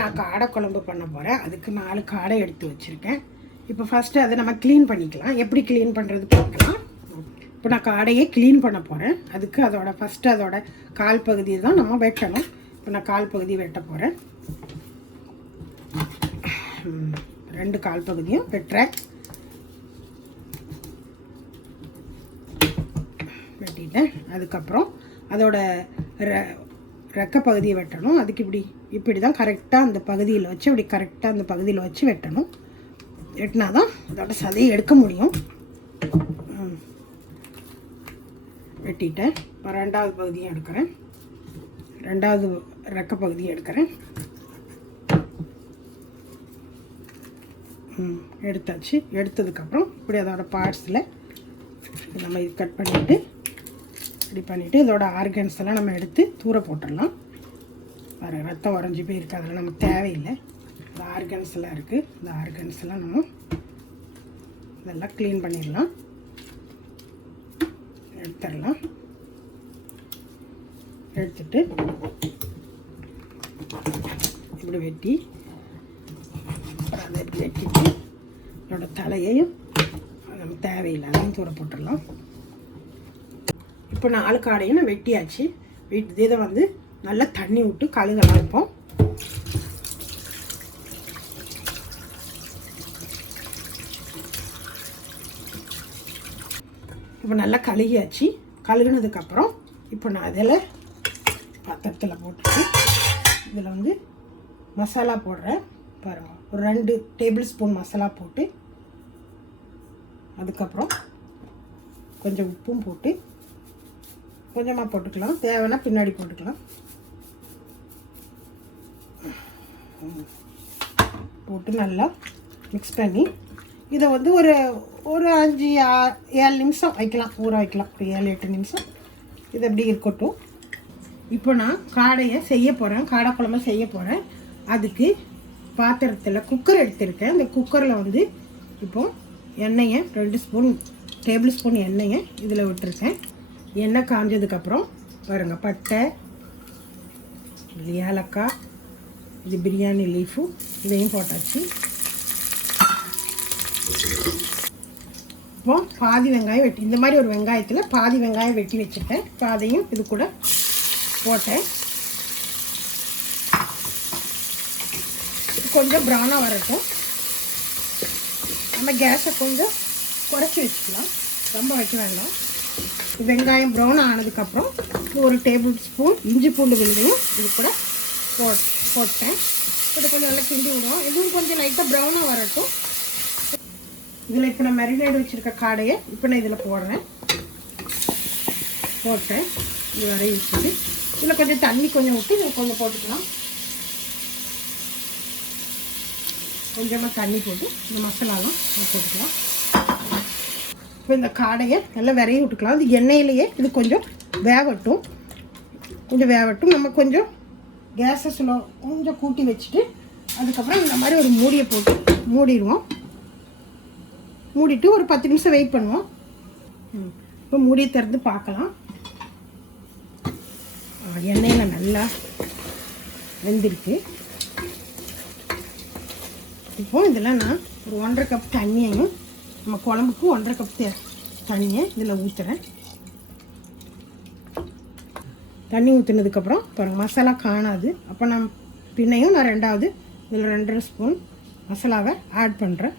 நான் காடை குழம்பு பண்ண போகிறேன். அதுக்கு 4 காடை எடுத்து வச்சுருக்கேன். இப்போ ஃபஸ்ட்டு அதை நம்ம க்ளீன் பண்ணிக்கலாம். எப்படி க்ளீன் பண்ணுறது பார்க்கலாம். இப்போ நான் காடையே க்ளீன் பண்ண போகிறேன். அதுக்கு ஃபஸ்ட்டு அதோட கால் பகுதியை தான் நம்ம வெட்டணும். இப்போ நான் கால் பகுதி வெட்ட போகிறேன். 2 கால் பகுதியும் வெட்டுறேன். வெட்டிட்டேன். அதுக்கப்புறம் அதோட ரெக்க பகுதியை வெட்டணும். அதுக்கு இப்படி தான் கரெக்டாக அந்த பகுதியில் வச்சு இப்படி கரெக்டாக அந்த பகுதியில் வச்சு வெட்டணும். வெட்டினா தான் அதோட சதையை எடுக்க முடியும். வெட்டிட்டேன். இப்போ 2வது பகுதியும் எடுக்கிறேன். 2வது ரெக்க பகுதியை எடுக்கிறேன். எடுத்தாச்சு. எடுத்ததுக்கப்புறம் இப்படி அதோட பார்ட்ஸில் நம்ம இது கட் பண்ணிவிட்டு இப்படி பண்ணிவிட்டு இதோட ஆர்கன்ஸ் எல்லாம் நம்ம எடுத்து தூர போட்டுடலாம். வேறு ரத்தம் உறைஞ்சி போயிருக்கு, அதெல்லாம் நமக்கு தேவையில்லை. இந்த ஆர்கன்ஸ் எல்லாம் இருக்குது. இந்த ஆர்கன்ஸ் எல்லாம் நம்ம இதெல்லாம் க்ளீன் பண்ணிடலாம். எடுத்துடலாம். எடுத்துட்டு இப்படி வெட்டி அதை இப்படி வெட்டிட்டு இதோட தலையையும் நமக்கு தேவையில்லை, அதையும் தூர போட்டுடலாம். இப்போ 4 காடையும் நான் வெட்டியாச்சு. இதை வந்து நல்லா தண்ணி விட்டு கழுகலாம். இப்போ நல்லா கழுகியாச்சு. கழுகுனதுக்கப்புறம் இப்போ நான் அதில் பாத்திரத்தில் போட்டுட்டு இதில் வந்து மசாலா போடுறேன். பாருங்கள், ஒரு 2 டேபிள் ஸ்பூன் மசாலா போட்டு அதுக்கப்புறம் கொஞ்சம் உப்பும் போட்டு கொஞ்சமாக போட்டுக்கலாம். தேவைன்னா பின்னாடி போட்டுக்கலாம். போட்டு நல்லா மிக்ஸ் பண்ணி இதை வந்து ஒரு 5-7 நிமிஷம் வைக்கலாம், ஊற வைக்கலாம். ஒரு 7-8 நிமிஷம் இது அப்படி இருக்கட்டும். இப்போ நான் காடையை செய்ய போகிறேன். காடை குழம்பு செய்ய போகிறேன். அதுக்கு பாத்திரத்தில் குக்கர் எடுத்துருக்கேன். இந்த குக்கரில் வந்து இப்போது எண்ணெயை 2 டேபிள் ஸ்பூன் எண்ணெயை இதில் விட்டுருக்கேன். எண்ணெய் காஞ்சதுக்கப்புறம் பாருங்கள், பட்டை, ஏலக்காய், இது பிரியாணி லீஃபு, இதையும் போட்டாச்சு. இப்போ பாதி வெங்காயம் வெட்டி, இந்த மாதிரி ஒரு வெங்காயத்தில் பாதி வெங்காயம் வெட்டி வச்சுருக்கேன். இப்போ அதையும் இது கூட போட்டேன். கொஞ்சம் ப்ரௌனாக வரட்டும். நம்ம கேஸை கொஞ்சம் குறைச்சி வச்சுக்கலாம், ரொம்ப வைக்க வேண்டாம். வெங்காயம் ப்ரௌன் ஆனதுக்கப்புறம் ஒரு டேபிள் ஸ்பூன் இஞ்சி பூண்டு விழுதையும் இது கூட போட்டேன். இது கொஞ்சம் நல்லா கிண்டி விடுவோம். இதுவும் கொஞ்சம் லைட்டாக ப்ரௌனாக வரட்டும். இதில் இப்போ நான் மேரினேட் வச்சுருக்க காடையை இப்போ நான் இதில் போடுறேன். போட்டேன். இது வரைய வச்சுட்டு இதில் கொஞ்சம் தண்ணி கொஞ்சம் விட்டு இதில் கொஞ்சம் போட்டுக்கலாம். கொஞ்சமாக தண்ணி போட்டு இந்த மசாலாலாம் போட்டுக்கலாம். இப்போ இந்த காடையை நல்லா விரைய விட்டுக்கலாம். அது எண்ணெயிலேயே இது கொஞ்சம் வேகட்டும். நம்ம கொஞ்சம் கேஸை கொஞ்சம் கூட்டி வச்சுட்டு அதுக்கப்புறம் இந்த மாதிரி ஒரு மூடியை போட்டு மூடிடுவோம். மூடிட்டு ஒரு 10 நிமிஷம் வெயிட் பண்ணுவோம். இப்போ மூடியை திறந்து பார்க்கலாம். எண்ணெயில் நல்லா வெந்திருக்கு. இப்போ இதில் நான் ஒரு 1.5 கப் தண்ணியையும், நம்ம குழம்புக்கு 1.5 கப் தண்ணியை இதில் ஊற்றுறேன். தண்ணி ஊற்றுனதுக்கப்புறம் பாருங்கள், மசாலா காணாது. அப்போ நான் பின்னையும் நான் 2வது இதில் 2.5 ஸ்பூன் மசாலாவை ஆட் பண்ணுறேன்.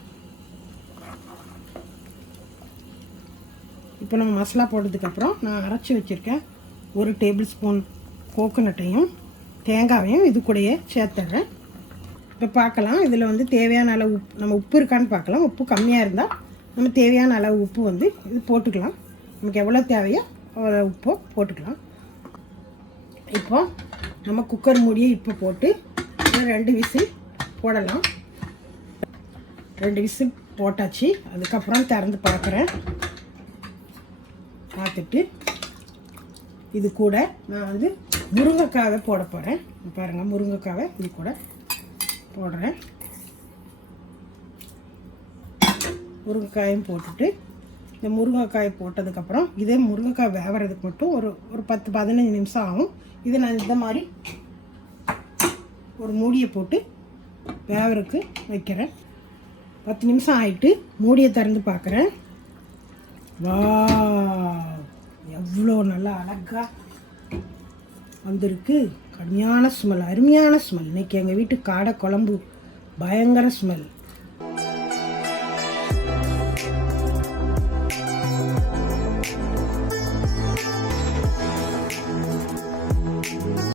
இப்போ நம்ம மசாலா போட்டதுக்கப்புறம் நான் அரைச்சி வச்சுருக்கேன் 1 டேபிள் ஸ்பூன் கோகோனட்டையும் தேங்காயையும் இது கூடயே சேர்த்துடுறேன். இப்போ பார்க்கலாம், இதில் வந்து தேவையான அளவு நம்ம உப்பு இருக்கான்னு பார்க்கலாம். உப்பு கம்மியாக இருந்தால் நம்ம தேவையான அளவு உப்பு வந்து இது போட்டுக்கலாம். நமக்கு எவ்வளோ தேவையோ அவ்வளோ உப்போ போட்டுக்கலாம். இப்போ நம்ம குக்கர் மூடியை இப்போ போட்டு 2 விசில் போடலாம். 2 விசில் போட்டாச்சு. அதுக்கப்புறம் திறந்து பார்க்குறேன். பார்த்துட்டு இது கூட நான் வந்து முருங்கைக்காவை போட போகிறேன். பாருங்கள், முருங்கைக்காவை இது கூட போடுறேன். முருங்கைக்காயும் போட்டுட்டு இந்த முருங்கைக்காயை போட்டதுக்கப்புறம் இதே முருங்கைக்காய் வேகிறதுக்கு மட்டும் ஒரு 10-15 நிமிஷம் ஆகும். இதை நான் இந்த மாதிரி ஒரு மூடியை போட்டு வேவருக்கு வைக்கிறேன். 10 நிமிஷம் ஆகிட்டு மூடியை திறந்து பார்க்குறேன். வா, எவ்வளோ நல்லா அழகாக வந்திருக்கு. கடுமையான ஸ்மெல், அருமையான ஸ்மெல். இன்றைக்கி எங்கள் வீட்டு காடை குழம்பு பயங்கர ஸ்மெல்.